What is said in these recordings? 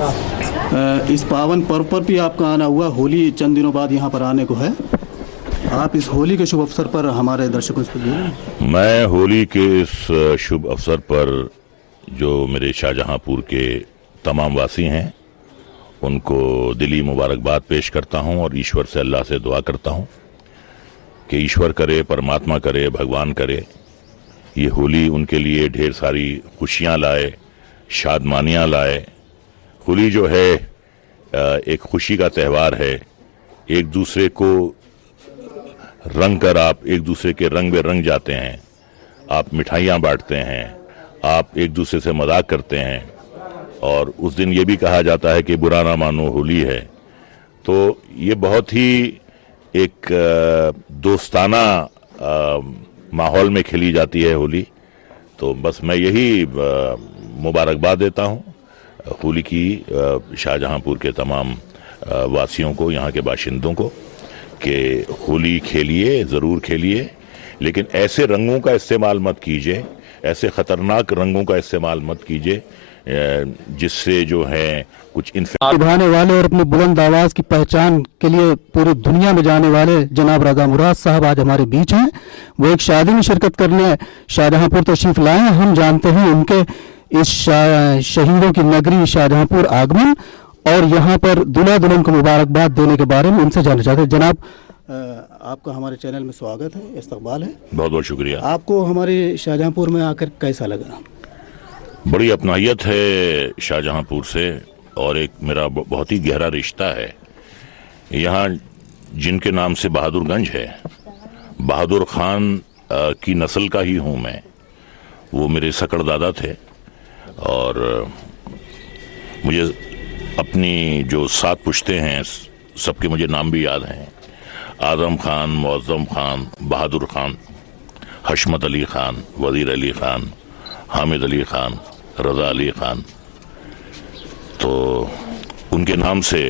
इस पावन पर्व पर भी आपका आना हुआ, होली चंद दिनों बाद यहाँ पर आने को है। आप इस होली के शुभ अवसर पर हमारे दर्शकों से बोलें। मैं होली के इस शुभ अवसर पर जो मेरे शाहजहांपुर के तमाम वासी हैं उनको दिली मुबारकबाद पेश करता हूं और ईश्वर से, अल्लाह से दुआ करता हूं कि ईश्वर करे, परमात्मा करे, भगवान करे, ये होली उनके लिए ढेर सारी खुशियां लाए, शादमानियां लाए। होली जो है एक खुशी का त्यौहार है। एक दूसरे को रंग कर आप एक दूसरे के रंग में रंग जाते हैं, आप मिठाइयाँ बांटते हैं, आप एक दूसरे से मजाक करते हैं और उस दिन ये भी कहा जाता है कि बुरा ना मानो होली है। तो ये बहुत ही एक दोस्ताना माहौल में खेली जाती है होली। तो बस मैं यही मुबारकबाद देता हूँ होली की शाहजहांपुर के तमाम वासियों को, यहाँ के बाशिंदों को, कि होली खेलिए, ज़रूर खेलिए, लेकिन ऐसे रंगों का इस्तेमाल मत कीजिए, ऐसे ख़तरनाक रंगों का इस्तेमाल मत कीजिए जिससे जो है कुछ निभाने वाले और अपनी बुलंद आवाज़ की पहचान के लिए पूरी दुनिया में जाने वाले जनाब रज़ा मुराद साहब आज हमारे बीच हैं। वो एक शादी में शिरकत करने शाहजहांपुर तशरीफ़ लाए हैं। हम जानते हैं उनके इस शहीदों की नगरी शाहजहांपुर आगमन और यहाँ पर दूल्हा दुल्हन को मुबारकबाद देने के बारे में उनसे जानना चाहते हैं। जनाब, आपका हमारे चैनल में स्वागत है, इस्तकबाल है। बहुत बहुत शुक्रिया। आपको हमारे शाहजहांपुर में आकर कैसा लगा? बड़ी अपनाहियत है शाहजहांपुर से और एक मेरा बहुत ही गहरा रिश्ता है। यहाँ जिनके नाम से बहादुरगंज है, बहादुर खान की नस्ल का ही हूँ मैं। वो मेरे सकड़ दादा थे और मुझे अपनी जो 7 पुश्ते हैं सबके मुझे नाम भी याद हैं। आदम खान, मुअज़्ज़म खान, बहादुर खान, हशमत अली खान, वज़ीर अली खान, हामिद अली खान, रज़ा अली खान। तो उनके नाम से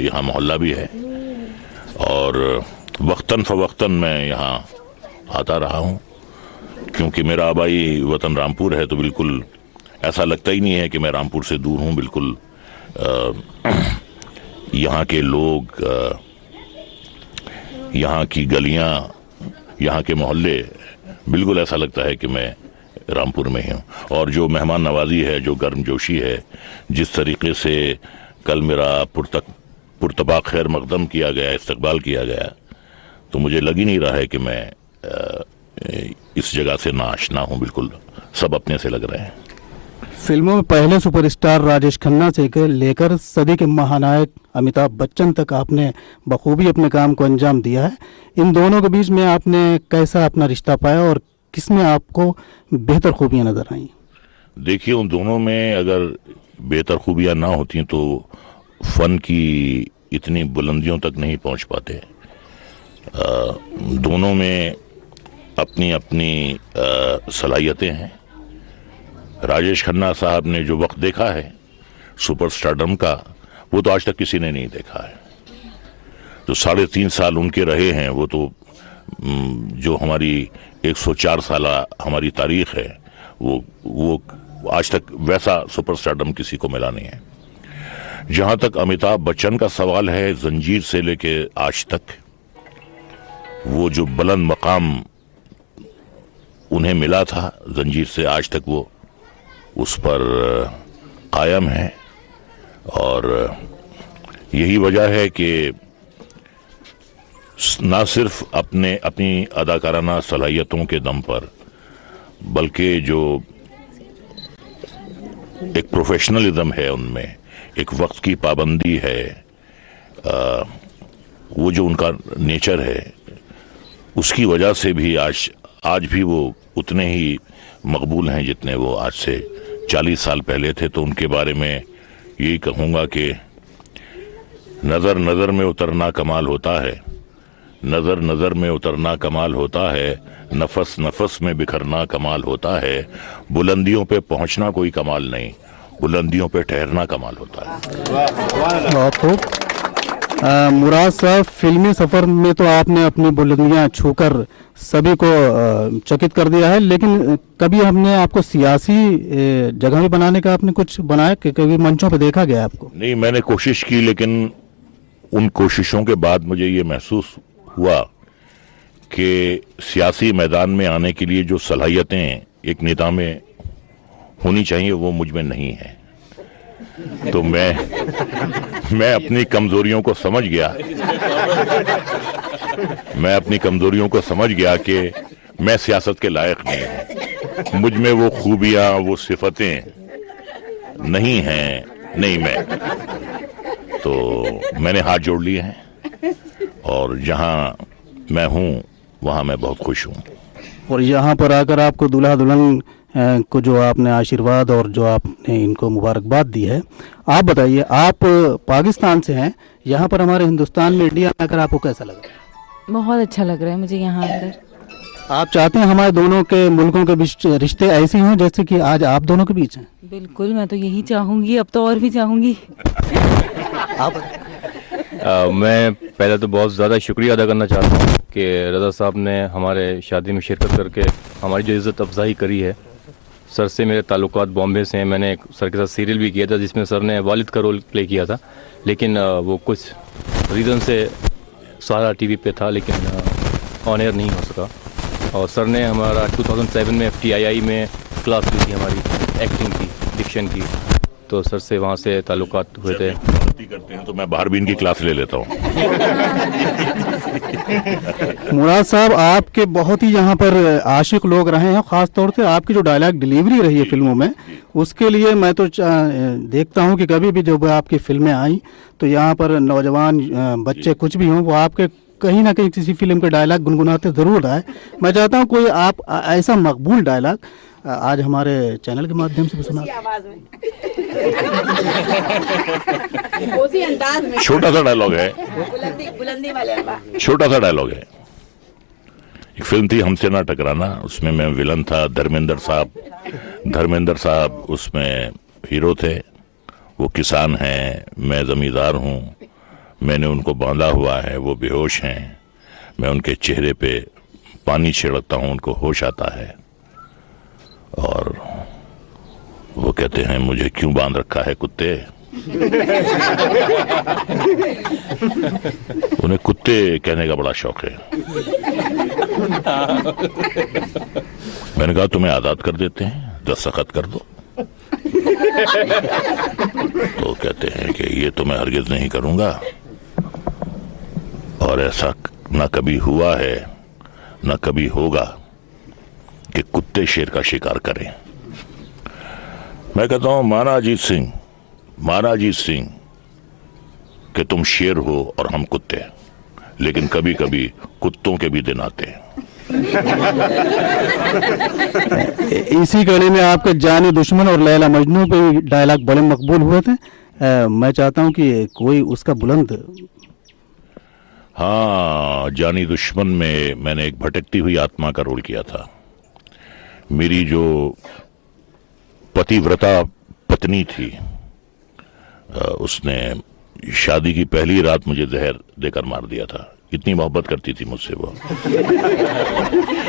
यहाँ मोहल्ला भी है और वक्तन फ़वक्तन मैं यहाँ आता रहा हूँ, क्योंकि मेरा आबाई वतन रामपुर है। तो बिल्कुल ऐसा लगता ही नहीं है कि मैं रामपुर से दूर हूँ। बिल्कुल यहाँ के लोग, यहाँ की गलियाँ, यहाँ के मोहल्ले, बिल्कुल ऐसा लगता है कि मैं रामपुर में ही हूँ। और जो मेहमान नवाजी है, जो गर्मजोशी है, जिस तरीके से कल मेरा पुरतबाक खैर मकदम किया गया, इस्तकबाल किया गया, तो मुझे लग ही नहीं रहा है कि मैं इस जगह से नाआशना हूँ। बिल्कुल सब अपने से लग रहे हैं। फिल्मों में पहले सुपरस्टार राजेश खन्ना से लेकर सदी के महानायक अमिताभ बच्चन तक आपने बखूबी अपने काम को अंजाम दिया है। इन दोनों के बीच में आपने कैसा अपना रिश्ता पाया और किसमें आपको बेहतर खूबियां नजर आई? देखिए, उन दोनों में अगर बेहतर खूबियां ना होती तो फन की इतनी बुलंदियों तक नहीं पहुंच पाते। दोनों में अपनी अपनी सलाहियतें हैं। राजेश खन्ना साहब ने जो वक्त देखा है सुपरस्टारडम का, वो तो आज तक किसी ने नहीं देखा है। जो 3.5 साल उनके रहे हैं, वो तो जो हमारी 104 साल हमारी तारीख है, वो आज तक वैसा सुपरस्टारडम किसी को मिला नहीं है। जहां तक अमिताभ बच्चन का सवाल है, जंजीर से लेके आज तक वो जो बुलंद मकाम उन्हें मिला था, जंजीर से आज तक वो उस पर कायम है। और यही वजह है कि ना सिर्फ अपनी अदाकाराना सलाहियतों के दम पर, बल्कि जो एक प्रोफेशनलिज्म है उनमें, एक वक्त की पाबंदी है, वो जो उनका नेचर है, उसकी वजह से भी आज भी वो उतने ही मकबूल हैं जितने वो आज से 40 साल पहले थे। तो उनके बारे में यही कहूँगा कि नज़र नज़र में उतरना कमाल होता है, नज़र नज़र में उतरना कमाल होता है, नफस नफस में बिखरना कमाल होता है, बुलंदियों पे पहुंचना कोई कमाल नहीं, बुलंदियों पे ठहरना कमाल होता है। बहुत खूब। मुराद साहब, फिल्मी सफर में तो आपने अपनी बुलंदियां छूकर सभी को चकित कर दिया है, लेकिन कभी हमने आपको सियासी जगह भी बनाने का आपने कुछ बनाया कि कभी मंचों पे देखा गया आपको? नहीं, मैंने कोशिश की, लेकिन उन कोशिशों के बाद मुझे ये महसूस हुआ कि सियासी मैदान में आने के लिए जो सलाहियतें एक नेता में होनी चाहिए वो मुझ में नहीं है। तो मैं अपनी कमजोरियों को समझ गया। मैं अपनी कमजोरियों को समझ गया कि मैं सियासत के लायक नहीं हूं। मुझ में वो खूबियां, वो सिफतें नहीं हैं, नहीं मैं। तो मैंने हाथ जोड़ लिए हैं और जहां मैं हूं वहां मैं बहुत खुश हूं। और यहाँ पर आकर आपको दूल्हा दुल्हन को जो आपने आशीर्वाद और जो आपने इनको मुबारकबाद दी है, आप बताइए, आप पाकिस्तान से हैं, यहाँ पर हमारे हिंदुस्तान में, इंडिया में आकर आपको कैसा लगा? बहुत अच्छा लग रहा है मुझे यहाँ आकर। आप चाहते हैं हमारे दोनों के मुल्कों के बीच रिश्ते ऐसे हों जैसे कि आज आप दोनों के बीच हैं? बिल्कुल, मैं तो यही चाहूँगी, अब तो और भी चाहूँगी। आप मैं पहले तो बहुत ज़्यादा शुक्रिया अदा करना चाहता हूँ कि रज़ा साहब ने हमारे शादी में शिरकत करके हमारी जो इज़्ज़त अफजाई करी है। सर से मेरे ताल्लुकात बॉम्बे से हैं। मैंने सर के साथ सीरियल भी किया था जिसमें सर ने वालिद का रोल प्ले किया था, लेकिन वो कुछ रीज़न से सारा टीवी पे था लेकिन ऑन एयर नहीं हो सका। और सर ने हमारा 2007 में FTII में क्लास ली थी हमारी एक्टिंग की, डिक्शन की, तो सर से वहाँ से ताल्लुकात हुए थे। गलती करते हैं तो मैं बाहर भी इनकी क्लास ले लेता हूँ। मुराद साहब, आपके बहुत ही यहाँ पर आशिक लोग रहे हैं, ख़ास तौर से आपकी जो डायलॉग डिलीवरी रही है फिल्मों में, उसके लिए मैं तो देखता हूँ कि कभी भी जब आपकी फिल्में आई तो यहाँ पर नौजवान बच्चे कुछ भी हों, वो आपके कहीं ना कहीं किसी फिल्म के डायलॉग गुनगुनाते ज़रूर आए। मैं चाहता हूँ कोई आप ऐसा मकबूल डायलॉग आज हमारे चैनल के माध्यम से भी सुना। छोटा सा डायलॉग है, छोटा सा डायलॉग है। एक फिल्म थी हमसे ना टकराना, उसमें मैं विलन था। धर्मेंद्र साहब उसमें हीरो थे। वो किसान हैं, मैं जमींदार हूँ। मैंने उनको बांधा हुआ है, वो बेहोश हैं। मैं उनके चेहरे पे पानी छिड़कता हूँ, उनको होश आता है और वो कहते हैं मुझे क्यों बांध रखा है कुत्ते। उन्हें कुत्ते कहने का बड़ा शौक है। मैंने कहा तुम्हें आज़ाद कर देते हैं, दस्तखत कर दो। तो कहते हैं कि ये तो मैं हरगिज नहीं करूंगा और ऐसा ना कभी हुआ है ना कभी होगा कि कुत्ते शेर का शिकार करें। मैं कहता हूं माना अजीत सिंह कि तुम शेर हो और हम कुत्ते, लेकिन कभी कभी कुत्तों के भी दिन आते हैं। इसी कड़ी में आपके जानी दुश्मन और लैला मजनू पे डायलॉग बड़े मकबूल हुए थे। मैं चाहता हूं कि कोई उसका बुलंद। हाँ, जानी दुश्मन में मैंने एक भटकती हुई आत्मा का रोल किया था। मेरी जो पतिव्रता पत्नी थी, उसने शादी की पहली रात मुझे जहर देकर मार दिया था। इतनी मोहब्बत करती थी मुझसे वो।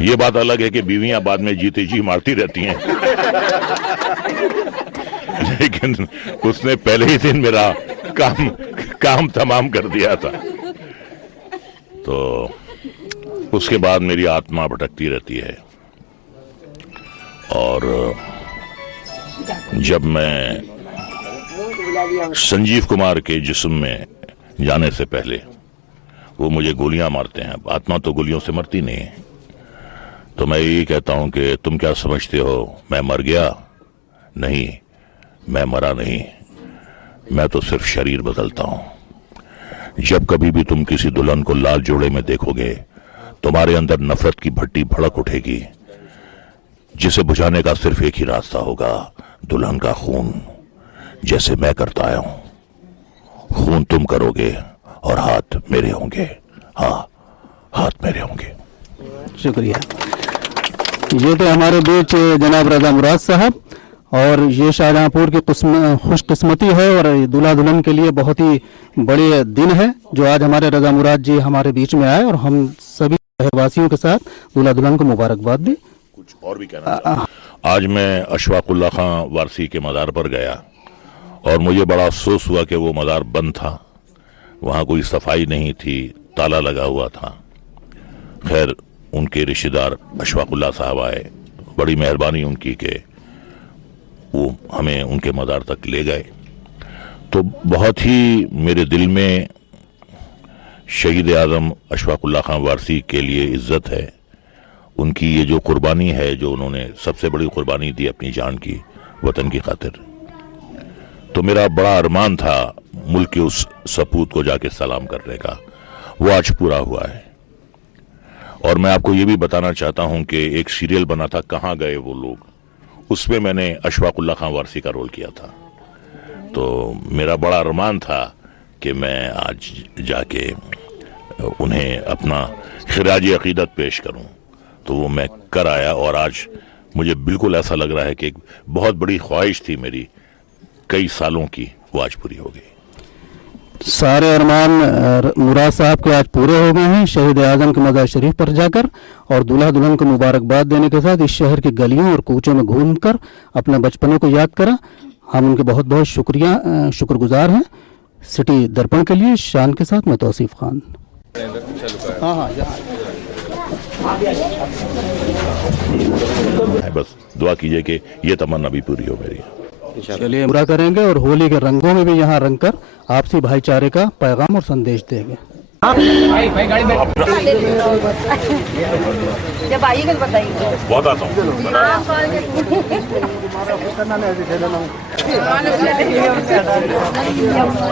ये बात अलग है कि बीवियां बाद में जीते जी मारती रहती हैं, लेकिन उसने पहले ही दिन मेरा काम तमाम कर दिया था। तो उसके बाद मेरी आत्मा भटकती रहती है। और जब मैं संजीव कुमार के जिस्म में जाने से पहले वो मुझे गोलियां मारते हैं, आत्मा तो गोलियों से मरती नहीं है, तो मैं यही कहता हूं कि तुम क्या समझते हो मैं मर गया? नहीं, मैं मरा नहीं, मैं तो सिर्फ शरीर बदलता हूं। जब कभी भी तुम किसी दुल्हन को लाल जोड़े में देखोगे, तुम्हारे अंदर नफरत की भट्टी भड़क उठेगी, जिसे बुझाने का सिर्फ एक ही रास्ता होगा, दुल्हन का खून। जैसे मैं करता आया हूं, खून तुम करोगे और हाथ मेरे होंगे। हाँ, हाथ मेरे होंगे। शुक्रिया। ये तो हमारे बीच जनाब रज़ा मुराद साहब। और ये शाहजहाँपुर की खुशकिस्मती है और दूल्हा दुल्हन के लिए बहुत ही बड़े दिन है जो आज हमारे रजा मुराद जी हमारे बीच में आए और हम सभी शहरवासियों के साथ दूल्हा दुल्हन को मुबारकबाद दी। कुछ और भी कहना चाहता हूं। आज मैं अशफाकुल्ला खां वारसी के मज़ार पर गया और मुझे बड़ा अफसोस हुआ कि वो मज़ार बंद था, वहाँ कोई सफाई नहीं थी, ताला लगा हुआ था। खैर उनके रिश्तेदार अशफाकुल्ला साहब आए, बड़ी मेहरबानी उनकी कि वो हमें उनके मज़ार तक ले गए। तो बहुत ही मेरे दिल में शहीद आज़म अशफाकुल्ला खां वारसी के लिए इज्जत है। उनकी ये जो कुर्बानी है, जो उन्होंने सबसे बड़ी कुर्बानी दी अपनी जान की वतन की खातिर, तो मेरा बड़ा अरमान था मुल्क के उस सपूत को जाके सलाम करने का, वो आज पूरा हुआ है। और मैं आपको ये भी बताना चाहता हूं कि एक सीरियल बना था कहाँ गए वो लोग, उसमें मैंने अशफाकुल्ला खां वारसी का रोल किया था। तो मेरा बड़ा अरमान था कि मैं आज जाके उन्हें अपना खिराज अकीदत पेश करूं, तो वो मैं कर आया और आज मुझे बिल्कुल ऐसा लग रहा है कि एक बहुत बड़ी ख्वाहिश थी मेरी कई सालों की, वो आज पूरी हो गई। सारे अरमान मुराद साहब के आज पूरे हो गए हैं शहीद आज़म के मज़ार शरीफ पर जाकर, और दूल्हा दुल्हन को मुबारकबाद देने के साथ इस शहर की गलियों और कूचों में घूमकर अपने बचपनों को याद करा। हम उनके बहुत बहुत शुक्रगुजार हैं। सिटी दर्पण के लिए शान के साथ मैं तौसीफ खान। बस दुआ कीजिए कि ये तमन्ना भी पूरी हो मेरी। चलिए पूरा करेंगे और होली के रंगों में भी यहाँ रंग कर आपसी भाईचारे का पैगाम और संदेश देंगे। जब आइएगा तो बताइए। बहुत आता हूँ।